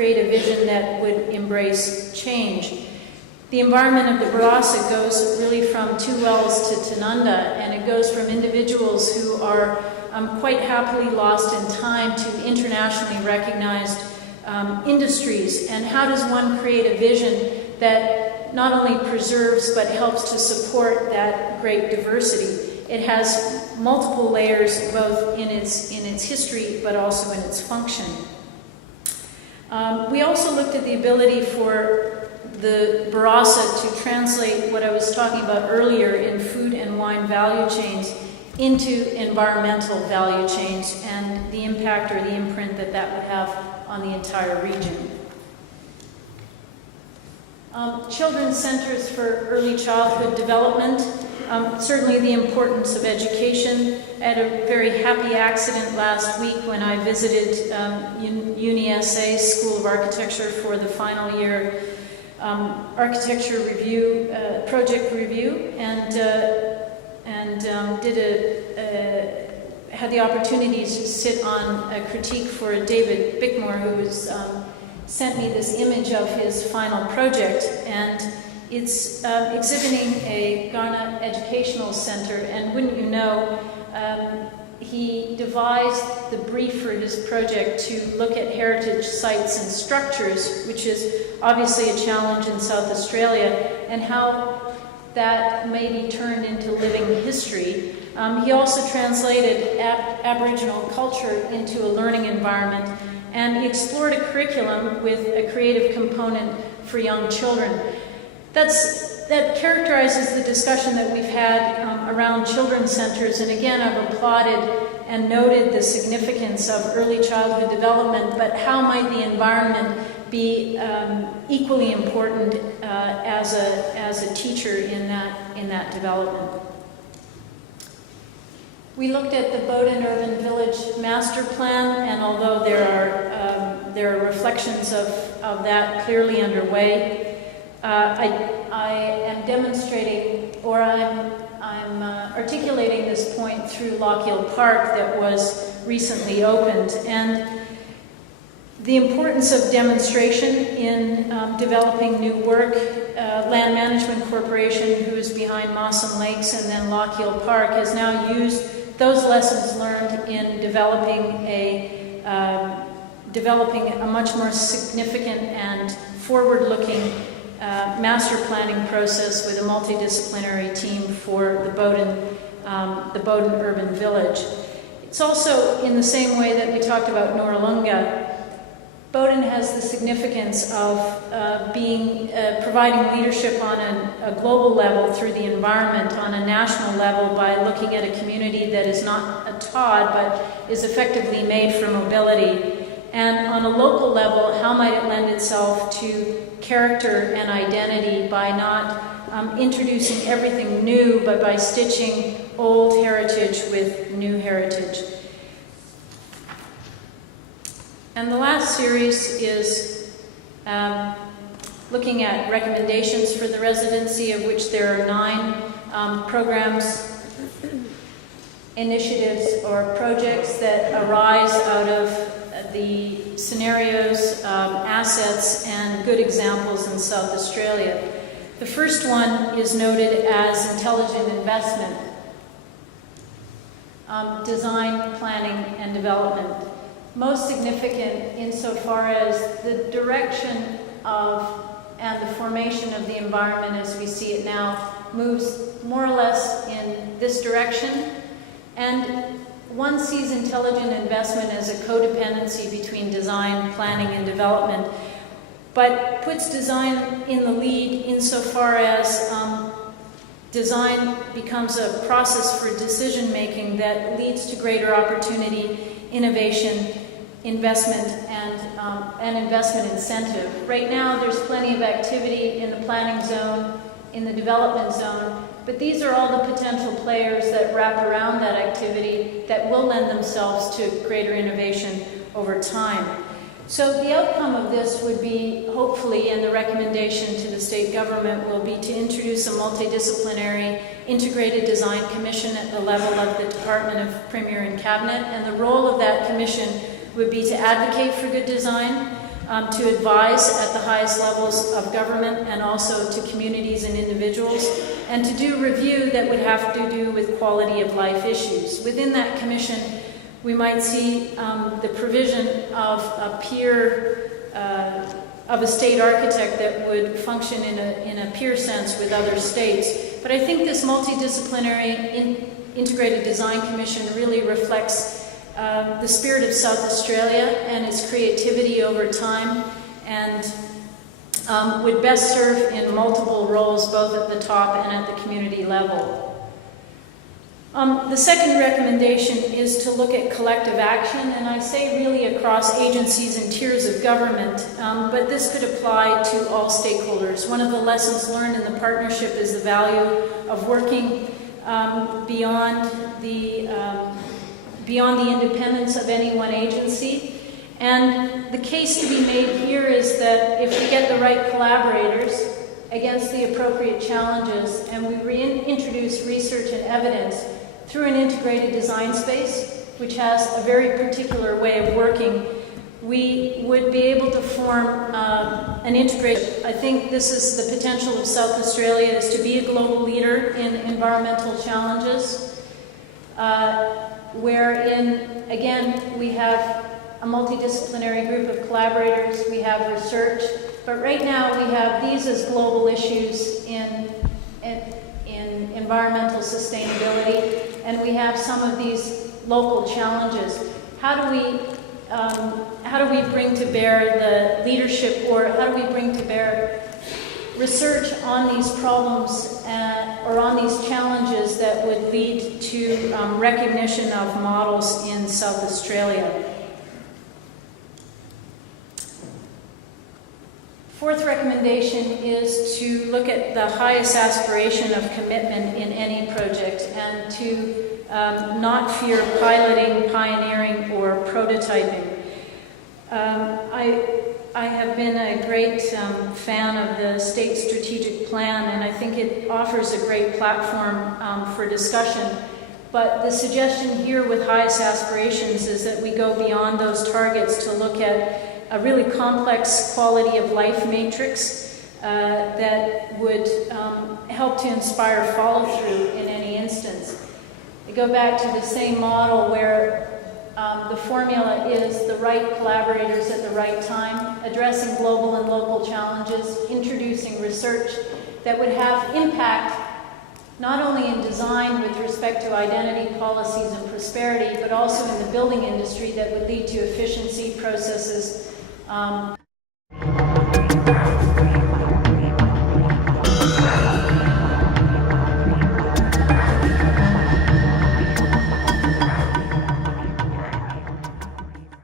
create a vision that would embrace change. The environment of the Barossa goes really from two wells to Tanunda, and it goes from individuals who are quite happily lost in time to internationally recognized industries. And how does one create a vision that not only preserves but helps to support that great diversity? It has multiple layers, both in its history but also in its function. We also looked at the ability for the Barossa to translate what I was talking about earlier in food and wine value chains into environmental value chains and the impact or the imprint that that would have on the entire region. Children's centers for early childhood development. Certainly the importance of education. I had a very happy accident last week when I visited UniSA School of Architecture for the final year architecture review, project review, and had the opportunity to sit on a critique for David Bickmore, who has sent me this image of his final project, and it's exhibiting a Ghana Educational Center, and wouldn't you know, he devised the brief for his project to look at heritage sites and structures, which is obviously a challenge in South Australia, and how that may be turned into living history. He also translated Aboriginal culture into a learning environment, and he explored a curriculum with a creative component for young children. That characterizes the discussion that we've had around children's centers, and again I've applauded and noted the significance of early childhood development, but how might the environment be equally important as a teacher in that development. We looked at the Bowden Urban Village Master Plan, and although there are reflections of that clearly underway, I am demonstrating, or I'm articulating this point through Lockhill Park that was recently opened, and the importance of demonstration in developing new work. Land Management Corporation, who is behind Mossam Lakes and then Lockhill Park, has now used those lessons learned in developing a much more significant and forward-looking master planning process with a multidisciplinary team for the Bowden Urban Village. It's also in the same way that we talked about Noarlunga. Bowden has the significance of providing leadership on a global level through the environment, on a national level by looking at a community that is not a TOD but is effectively made for mobility. And on a local level, how might it lend itself to character and identity by not introducing everything new, but by stitching old heritage with new heritage. And the last series is looking at recommendations for the residency, of which there are 9 programs, initiatives, or projects that arise out of the scenarios, assets, and good examples in South Australia. The first one is noted as intelligent investment, design, planning, and development. Most significant insofar as the direction of and the formation of the environment as we see it now moves more or less in this direction, and one sees intelligent investment as a codependency between design, planning, and development, but puts design in the lead insofar as design becomes a process for decision-making that leads to greater opportunity, innovation, investment, and investment incentive. Right now, there's plenty of activity in the planning zone, in the development zone, but these are all the potential players that wrap around that activity that will lend themselves to greater innovation over time. So the outcome of this would be, hopefully, and the recommendation to the state government will be to introduce a multidisciplinary integrated design commission at the level of the Department of Premier and Cabinet, and the role of that commission would be to advocate for good design, to advise at the highest levels of government and also to communities and individuals, and to do review that would have to do with quality of life issues. Within that commission, we might see the provision of a peer, of a state architect that would function in a peer sense with other states. But I think this multidisciplinary integrated design commission really reflects the spirit of South Australia and its creativity over time, and would best serve in multiple roles, both at the top and at the community level. The second recommendation is to look at collective action, and I say really across agencies and tiers of government, but this could apply to all stakeholders. One of the lessons learned in the partnership is the value of working beyond the independence of any one agency. And the case to be made here is that if we get the right collaborators against the appropriate challenges, and we reintroduce research and evidence through an integrated design space, which has a very particular way of working, we would be able to form an integrated. I think this is the potential of South Australia, is to be a global leader in environmental challenges, wherein, again, we have a multidisciplinary group of collaborators, we have research, but right now we have these as global issues in environmental sustainability, and we have some of these local challenges. How do we bring to bear the leadership, or how do we bring to bear research on these problems or on these challenges that would lead to recognition of models in South Australia? Fourth recommendation is to look at the highest aspiration of commitment in any project, and to not fear piloting, pioneering, or prototyping. I have been a great fan of the State Strategic Plan, and I think it offers a great platform for discussion. But the suggestion here with highest aspirations is that we go beyond those targets to look at a really complex quality of life matrix that would help to inspire follow-through in any instance. I go back to the same model where the formula is the right collaborators at the right time, addressing global and local challenges, introducing research that would have impact not only in design with respect to identity, policies, and prosperity, but also in the building industry that would lead to efficiency processes.